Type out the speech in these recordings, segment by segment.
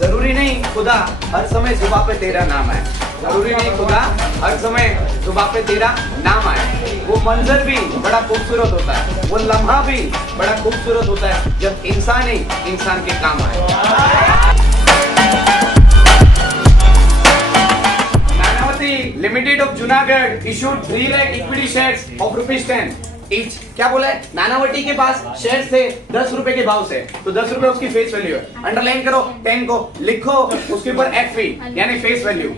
जरूरी नहीं खुदा हर समय जुबान पे तेरा नाम आए, जरूरी नहीं खुदा हर समय जुबान पे तेरा नाम आए। वो मंजर भी बड़ा खूबसूरत होता है, वो लम्हा भी बड़ा खूबसूरत होता है जब इंसान ही इंसान के काम आए। Nanavati limited of Junagadh issued 3 lakh equity shares of ₹10 each. क्या बोला है? नानावटी के पास शेयर थे 10 रुपए के भाव से, तो 10 रुपए उसकी फेस वैल्यू है। अंडरलाइन करो 10 को, लिखो उसके ऊपर एफवी यानी फेस वैल्यू।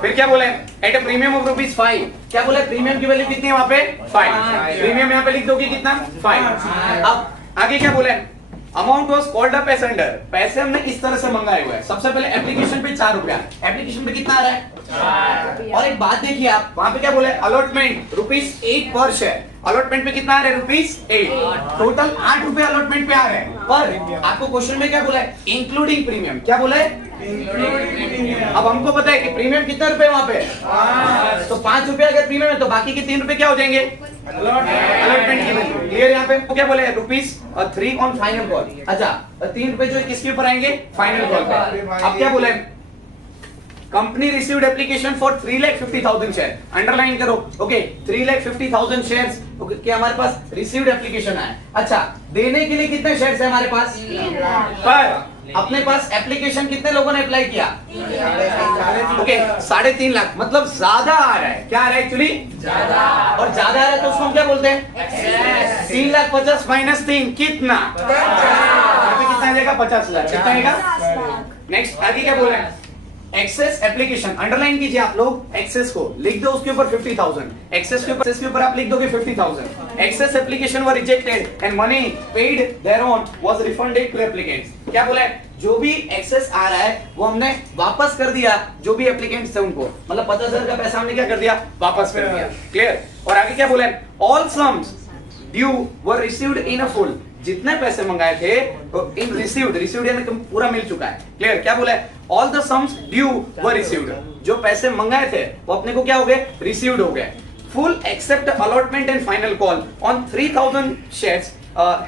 फिर क्या बोले? At a premium of ₹5। क्या बोले? प्रीमियम की वैल्यू कितनी है वहां पे? 5। प्रीमियम यहाँ पे लिख दोगे कितना? 5। अब आगे क्या बोले? Amount was called up as under. पैसे हमने इस तरह से मंगाए हुए हैं। सबसे पहले एप्लीकेशन पे 4 रुपया, एप्लीकेशन पे कितना आ रहा है? 4। और एक बात देखिए आप, वहां पे क्या बोले? अलॉटमेंट ₹8 पर शेयर। अलॉटमेंट पे कितना आ रहा है? ₹8। टोटल 8 रुपए अलॉटमेंट पे आ रहे हैं। पर आपको क्वेश्चन में क्या बोला है? Including premium. क्या बोला है? अब हमको पता है कि प्रीमियम कितना रुपए वहां पे? 5। तो 5 रुपए अगर प्रीमियम है तो बाकी के 3 रुपए क्या हो जाएंगे? अलॉटमेंट की वैल्यू। क्लियर? यहाँ पे क्या बोले? ₹3 ऑन फाइनल कॉल। अच्छा, 3 रुपए जो है किसके ऊपर आएंगे? फाइनल कॉल पे। अब क्या बोले? Company received application for 3,50,000 share. Underline करो। ओके, 3,50,000 शेयर्स कि हमारे पास रिसीव्ड एप्लीकेशन है। अच्छा, देने के लिए कितने शेयर्स है हमारे पास? 3,00,000। पर अपने पास एप्लीकेशन कितने लोगों ने अप्लाई किया? ओके, 3.5 लाख, मतलब ज्यादा आ रहा है। क्या आ रहा है एक्चुअली? ज्यादा। और ज्यादा आ रहा है तो उसको हम क्या बोलते हैं? 3,50,000 माइनस 3 कितना? 50,000। कितना आ जाएगा? 50,000। कितना आएगा? नेक्स्ट आगे क्या बोल रहे हैं? Excess application. अंडरलाइन कीजिए आप लोग, एक्सेस को लिख दो उसके ऊपर 50,000। एक्सेस के ऊपर आप लिख दोगे 50,000। Excess application were rejected and money paid thereon was refunded to applicants. क्या बोला है? जो भी एक्सेस आ रहा है वो हमने वापस कर दिया जो भी एप्लीकेंट्स थे उनको, मतलब 50,000 का पैसा हमने क्या कर दिया? वापस कर दिया। क्लियर? और आगे क्या बोला है? All sums due were received in a full. जितने पैसे मंगाए थे तो इन रिसीव्ड यानी पूरा मिल चुका है। क्लियर? क्या बोला है? All the sums due were received. जो पैसे मंगाए थे वो अपने को क्या हो गए? रिसीव्ड हो गए। Full except allotment and final call on 3,000 shares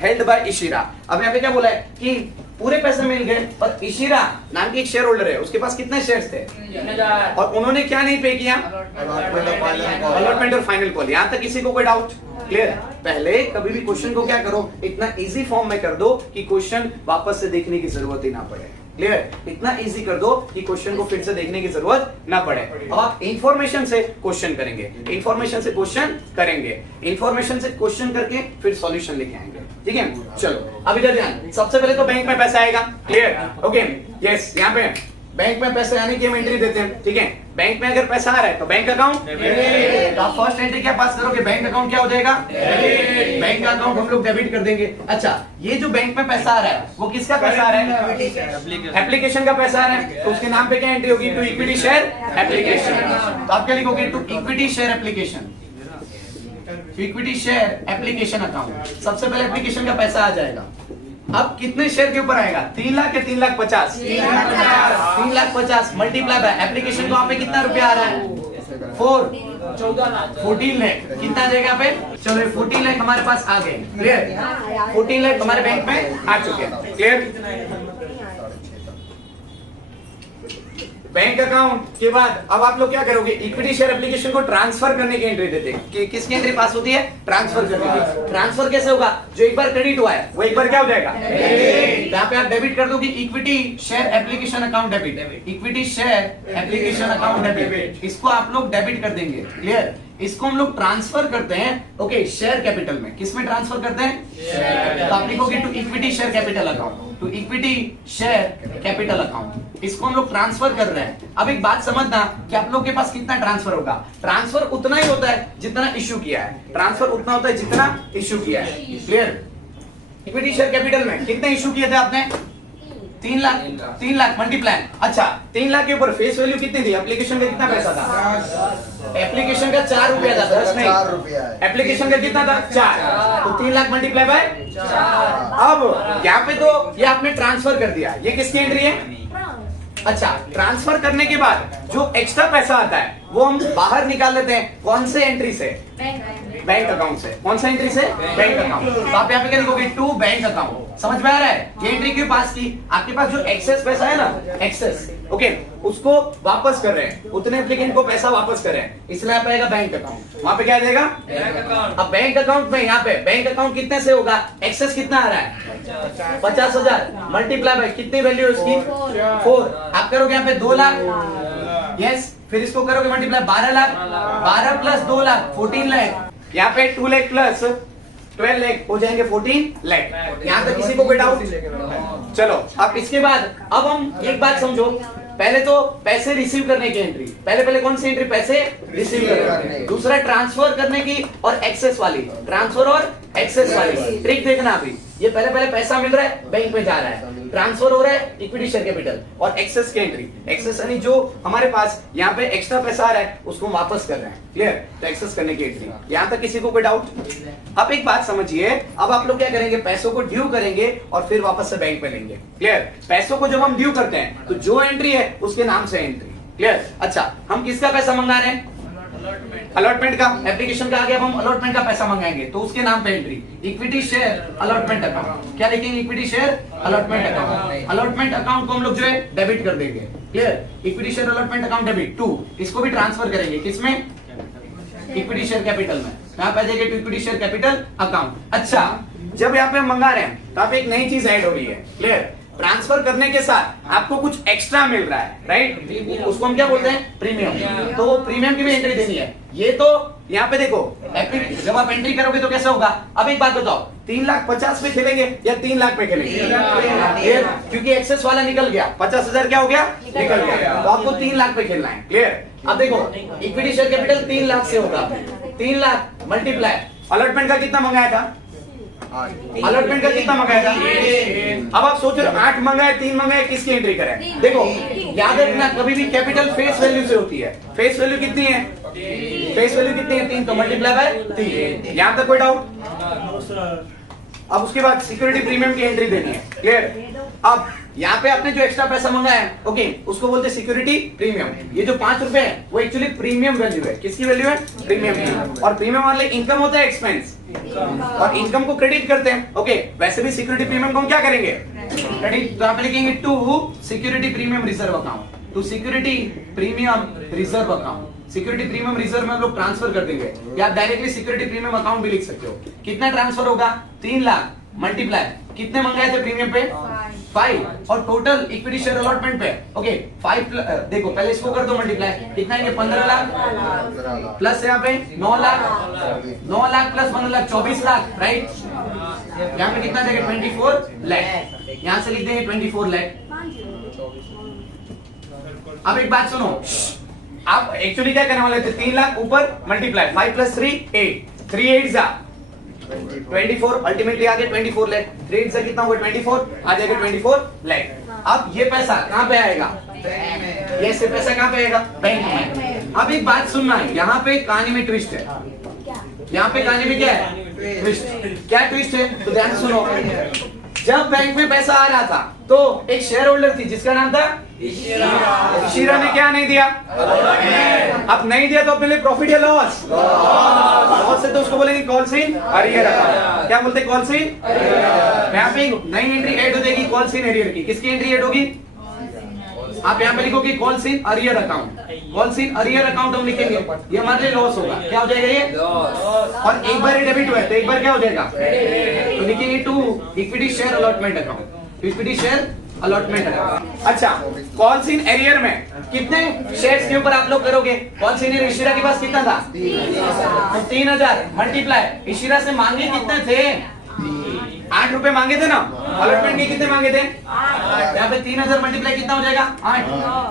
held by इशिरा। अब यहाँ पे क्या बोला है कि पूरे पैसे मिल गए, पर इशिरा नाम की एक शेयर होल्डर है, उसके पास कितने शेयर्स थे? 3,000। और उन्होंने क्या नहीं पे किया? अलॉटमेंट और फाइनल कॉल। यहां तक किसी को कोई डाउट? क्लियर? पहले कभी भी क्वेश्चन को क्या करो, इतना इजी फॉर्म में कर दो कि क्वेश्चन वापस से देखने की जरूरत ही ना पड़े। क्लियर? इतना इजी कर दो कि क्वेश्चन को फिर से देखने की जरूरत ना पड़े। अब आप इंफॉर्मेशन से क्वेश्चन करेंगे, इंफॉर्मेशन से क्वेश्चन करेंगे, इंफॉर्मेशन से क्वेश्चन करके फिर सॉल्यूशन लेके आएंगे। ठीक है? चलो अब इधर ध्यान। सबसे पहले तो बैंक में पैसा आएगा। क्लियर? Okay, yes. यहाँ पे बैंक में पैसे आने की हम एंट्री देते हैं। ठीक है? बैंक में अगर पैसा आ रहा है तो बैंक अकाउंट, तो आप फर्स्ट एंट्री क्या पास करोगे? बैंक अकाउंट क्या हो जाएगा? बैंक अकाउंट हम लोग डेबिट कर देंगे। अच्छा, ये जो बैंक में पैसा आ रहा है वो किसका पैसा आ रहा है? एप्लीकेशन का पैसा आ रहा है, तो उसके नाम पे क्या एंट्री होगी? To equity share application. तो आप क्या लिखोगे? To equity share application, equity share application account. सबसे पहले एप्लीकेशन का पैसा आ जाएगा। अब कितने शेयर के ऊपर आएगा? 3 लाख या 3,50,000? 3,50,000 मल्टीप्लाई बाय एप्लीकेशन को वहां पे कितना रुपया आ रहा है? 14 लाख। कितना आ जाएगा यहाँ पे? चलो 14 लाख हमारे पास आ गए। क्लियर? 14 लाख हमारे बैंक में आ चुके हैं। क्लियर? बैंक अकाउंट के बाद अब आप लोग क्या करोगे? इक्विटी शेयर एप्लीकेशन को ट्रांसफर करने की एंट्री देते हैं। कि किसकी एंट्री पास होती है? ट्रांसफर करने की। ट्रांसफर कैसे होगा? जो एक बार क्रेडिट हुआ है वो एक बार क्या हो जाएगा? यहाँ पे आप डेबिट कर दोगे equity share application account debit, equity share application account debit. इसको आप लोग डेबिट कर देंगे। क्लियर? इसको हम लोग ट्रांसफर करते हैं ओके शेयर कैपिटल में। किसमें ट्रांसफर करते हैं? तो आप लिखोगे to equity share capital account, to equity share capital account. इसको हम लोग ट्रांसफर कर रहे हैं। अब एक बात समझना कि आप लोग के पास कितना ट्रांसफर होगा? ट्रांसफर उतना ही होता है जितना इश्यू किया है। ट्रांसफर उतना होता है जितना इश्यू किया है। क्लियर? इक्विटी शेयर कैपिटल में कितने इश्यू किए थे आपने? 3 लाख मल्टीप्लाई। अच्छा, 3 लाख के ऊपर फेस वैल्यू कितनी थी? एप्लीकेशन का कितना पैसा था? एप्लीकेशन का 4 रुपया था। 10 नहीं, एप्लीकेशन का कितना था? 4। तो 3 लाख मल्टीप्लाई बाय 4। अब यहाँ पे तो ये आपने ट्रांसफर कर दिया। ये किसकी एंट्री है? अच्छा, ट्रांसफर करने के बाद जो एक्स्ट्रा पैसा आता है वो हम बाहर निकाल लेते हैं। कौन से एंट्री से? बैंक अकाउंट से। कौन सा एंट्री से? Bank account. तो आप यहाँ पे क्या लिखोगे? To bank account. समझ में आ रहा है? ये एंट्री क्यों पास की? आपके पास जो एक्सेस पैसा है ना, एक्सेस, ओके, उसको वापस कर रहे हैं, उतने एप्लीकेंट को पैसा वापस कर रहे हैं, इसलिए यहाँ पे आएगा बैंक अकाउंट। वहां पे क्या देगा? Bank account. अब बैंक अकाउंट में यहाँ पे बैंक अकाउंट कितने से होगा? एक्सेस कितना आ रहा है? 50,000 मल्टीप्लाई बाय कितनी वैल्यू है उसकी? 4। आप करोगे यहाँ पे 2 लाख, यस, फिर इसको करोगे मल्टीप्लाई 12 लाख, 12 प्लस 2 लाख 14 लाख, यहाँ पे 2 लाख प्लस 12 लाख हो जाएंगे 14 लाख। यहाँ तक किसी को कोई डाउट? चलो अब इसके बाद अब हम एक बात समझो, पहले तो पैसे रिसीव करने की एंट्री, पहले कौन सी एंट्री? पैसे रिसीव करने की। दूसरा ट्रांसफर करने की और एक्सेस वाली, ट्रांसफर और एक्सेस वाली ट्रिक देखना अभी। ये पहले पैसा मिल रहा है, बैंक में जा रहा है, ट्रांसफर हो रहा है इक्विटी शेयर कैपिटल, और एक्सेस की एंट्री, एक्सेस यानी जो हमारे पास यहाँ पे एक्स्ट्रा पैसा आ रहा है उसको वापस कर रहे हैं। क्लियर? तो एक्सेस करने की एंट्री। यहाँ तक किसी को कोई डाउट? अब एक बात समझिए, अब आप लोग क्या करेंगे? पैसों को ड्यू करेंगे और फिर वापस से बैंक में लेंगे। क्लियर? पैसों को जब हम ड्यू करते हैं तो जो एंट्री है उसके नाम से एंट्री। क्लियर? अच्छा, हम किसका पैसा मंगा रहे हैं? अलॉटमेंट का। एप्लीकेशन का आगे अब हम अलॉटमेंट का पैसा मंगाएंगे तो उसके नाम पे entry, equity share allotment account. क्या लिखेंगे? Equity share allotment account. Allotment account को हम लोग जो है डेबिट कर देंगे। Clear? Equity share allotment account debit to, इसको भी ट्रांसफर करेंगे किसमें? इक्विटी शेयर कैपिटल में। यहाँ पे आ जाएगा to equity share capital account. अच्छा, जब यहाँ पे हम मंगा रहे हैं तो आप एक नई चीज ऐड हो रही है। क्लियर? ट्रांसफर करने के साथ आपको कुछ एक्स्ट्रा मिल रहा है, राइट? उसको हम क्या बोलते हैं? प्रीमियम। तो वो प्रीमियम की भी एंट्री देनी है। ये तो यहाँ पे देखो, जब आप एंट्री करोगे तो कैसे होगा? अब एक बात बताओ, 3,50,000 पे खेलेंगे या 3 लाख पे खेलेंगे? क्योंकि एक्सेस वाला निकल गया, 50,000 क्या हो गया? निकल गया। तो आपको 3 लाख पे खेलना है। क्लियर? अब देखो, इक्विटी शेयर कैपिटल 3 लाख से होगा, 3 लाख मल्टीप्लाई, अलॉटमेंट का कितना मंगाया था? अलॉटमेंट का कितना मंगाया था? अब आप सोच रहे हो 8 मंगाए, 3 मंगाए, किसकी एंट्री करें? देखो याद रखना, कभी भी कैपिटल फेस वैल्यू से होती है। फेस वैल्यू कितनी है? फेस वैल्यू कितनी है? 3, तो मल्टीप्लाई बाय 3। यहां तक कोई डाउट? अब उसके बाद सिक्योरिटी प्रीमियम की एंट्री देनी है। क्लियर? अब यहाँ पे आपने जो एक्स्ट्रा पैसा मंगाया है, ओके, उसको बोलते हैं सिक्योरिटी प्रीमियम। ये जो 5 रुपए है वो एक्चुअली प्रीमियम वैल्यू है। किसकी वैल्यू है? प्रीमियम की। और प्रीमियम वाले इनकम होता है एक्सपेंस, और इनकम को क्रेडिट करते हैं। ओके, वैसे भी सिक्योरिटी प्रीमियम को हम क्या करेंगे? क्रेडिट। तो आप लिखेंगे to security premium reserve account, to security premium reserve account. Security premium reserve में हम लोग ट्रांसफर कर देंगे, या आप डायरेक्टली सिक्योरिटी प्रीमियम अकाउंट भी लिख सकते हो। कितना ट्रांसफर होगा? 3 लाख मल्टीप्लाई कितने मंगाए थे प्रीमियम पे? 5, और टोटल इक्विटी शेयर अलॉटमेंट पे ओके 5 देखो पहले इसको कर दो मल्टीप्लाई, कितना है? 15 लाख प्लस यहाँ पे 9 लाख, 9 लाख प्लस 15 लाख 24 लाख, राइट? यहाँ पे कितना देंगे? 24 लाख। यहाँ से लिख देंगे 24 लाख। अब एक बात सुनो, आप एक्चुअली क्या करने वाले थे? 3 लाख ऊपर मल्टीप्लाई 5 प्लस 3 8, 3 8 जा 24, अल्टीमेटली आ गया 24 लाख। 3 8 से कितना होगा? 24 आ जाएगा 24 लाख। अब ये पैसा कहाँ पे आएगा? ये से पैसा कहाँ पे आएगा? बैंक में। अब एक बात सुनना है, यहाँ पे कहानी में ट्विस्ट है। यहाँ पे कहानी में क्या है? ट्विस्ट। क्या ट्विस्ट है? तो ध्यान सुनो। जब बैंक में पैसा आ रहा था तो एक शेयर होल्डर थी जिसका नाम था इशिरा ने क्या नहीं दिया? अब नहीं दिया तो अपने लिए प्रॉफिट या लॉस? लॉस है तो उसको बोलेंगे कॉल सीन अरियर अकाउंट। क्या बोलते हैं? Calls in. यहाँ पे नई एंट्री ऐड हो जाएगी कॉल सीन अरियर की। किसकी एंट्री ऐड होगी? आप यहाँ पे लिखोगे calls in arrear account. Calls in arrear account हम लिखेंगे, ये हमारे लिए लॉस होगा। क्या हो जाएगा ये? लॉस। और एक बार ये डेबिट हुआ है तो एक बार क्या हो जाएगा? तो लिखेंगे to equity share allotment account, equity share allotment account. अच्छा, कॉल सीन एरियर में कितने शेयर्स के ऊपर आप लोग करोगे? कॉल सीन इशिरा के पास कितना था? 3,000 मल्टीप्लाई इशिरा से मांगे कितने थे? 8 रुपए मांगे थे ना। अलॉटमेंट के कितने मांगे थे? 8। यहाँ पे 3,000 मल्टीप्लाई कितना हो जाएगा? 8,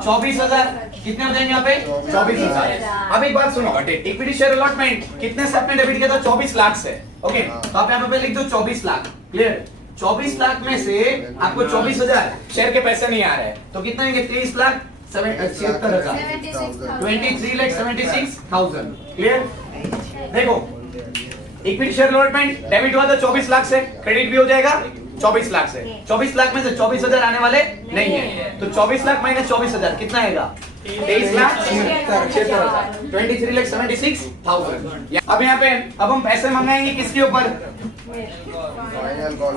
24,000 कितने हो जाएंगे यहाँ पे? 24,000। अब एक बात सुनो, इक्विटी शेयर अलॉटमेंट कितने से आपने डेबिट किया था? 24 लाख से। ओके, तो आप यहाँ पे लिख दो 24 लाख। क्लियर? 24 लाख में से आपको 24,000 शेयर के पैसे नहीं आ रहे हैं तो कितना है? 23 लाख 76,000, 23,76,000। क्लियर? देखो इक्विटी शेयर अलॉटमेंट डेबिट हुआ था 24 लाख से, क्रेडिट भी हो जाएगा 24 लाख से। 24 लाख में से 24,000 आने वाले नहीं है, तो 24 लाख माइनस 24,000 कितना आएगा? 23,76,000 23,76,000। अब यहाँ पे अब हम पैसे मंगाएंगे किसके ऊपर?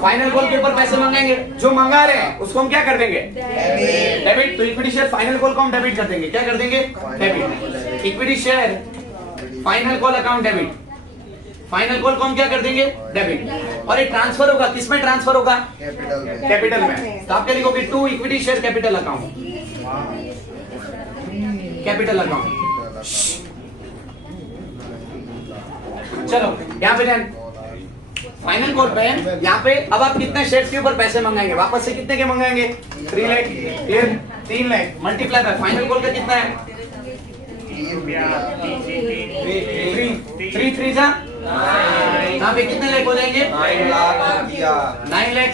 फाइनल कॉल के ऊपर पैसे मंगाएंगे। जो मंगा रहे हैं उसको हम क्या कर देंगे? डेबिट। तो इक्विटी शेयर फाइनल कॉल को हम डेबिट कर देंगे। क्या कर देंगे? Debit. Equity share final call account debit. Final call को हम क्या कर देंगे? डेबिट। और ये ट्रांसफर होगा किसमें? ट्रांसफर होगा कैपिटल में। तो आप क्या लिखोगे? To equity share capital account. Capital account. चलो यहाँ पे फाइनल कॉल पे यहाँ पे अब आप कितने शेयर्स के ऊपर पैसे मंगाएंगे? वापस से कितने के मंगाएंगे? 3 लाख। फिर 3 lakh multiply by final call का कितना है? 3 3 जा यहाँ पे कितने लाख हो जाएंगे? 9 लाख।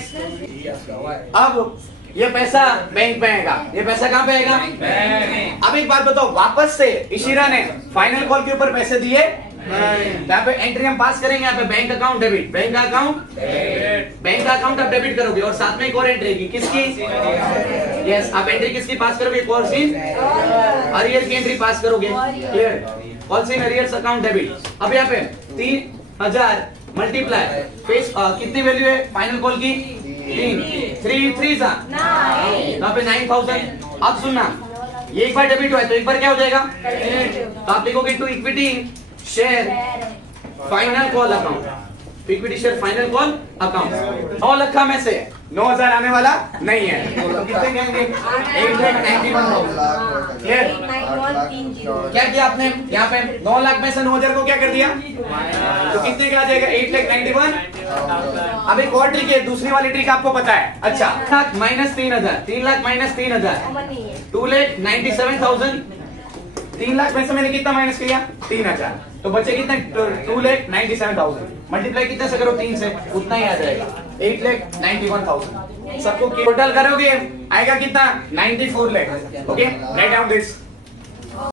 अब ये पैसा बैंक में आएगा। ये पैसा कहाँ पे आएगा? अब एक बात बताओ, वापस से इशिरा ने फाइनल कॉल के ऊपर पैसे दिए, यहाँ पे एंट्री हम पास करेंगे। यहाँ पे bank account debit, bank account आप डेबिट करोगे और साथ में एक और एंट्री की किसकी? यस, आप एंट्री किसकी पास करोगे? कौन सी? अरियर की एंट्री पास करोगे। क्लियर? कौन सी? Arrears account debit. अब यहाँ पे 3,000 मल्टीप्लाई फेस कितनी वैल्यू है फाइनल कॉल की? 3 3 सा यहाँ पे 9,000। अब सुनना, ये एक बार डेबिट हुआ है तो एक बार क्या हो जाएगा? तो आप लिखोगे to equity share final call account. Equity share final call account 9 lakh में से 9,000 आने वाला नहीं है। तो कितने कहेंगे? 8,91,000। क्या किया आपने? यहाँ पे 9 लाख में से 9,000 को क्या कर दिया? तो कितने का आ जाएगा? 8,91,000। अब एक और ट्रिक है, दूसरी वाली ट्रिक आपको पता है। अच्छा, 3 लाख माइनस 3,000, 3 लाख माइनस 3,000, 2,97,000। 3 लाख में से मैंने कितना माइनस किया? 3,000। तो बचे कितने? 2,97,000। मल्टीप्लाई कितने से करो? 3 से, उतना ही आ जाएगा 8,91,000। सबको टोटल करोगे आएगा कितना? 94 lakh. Okay, write down this.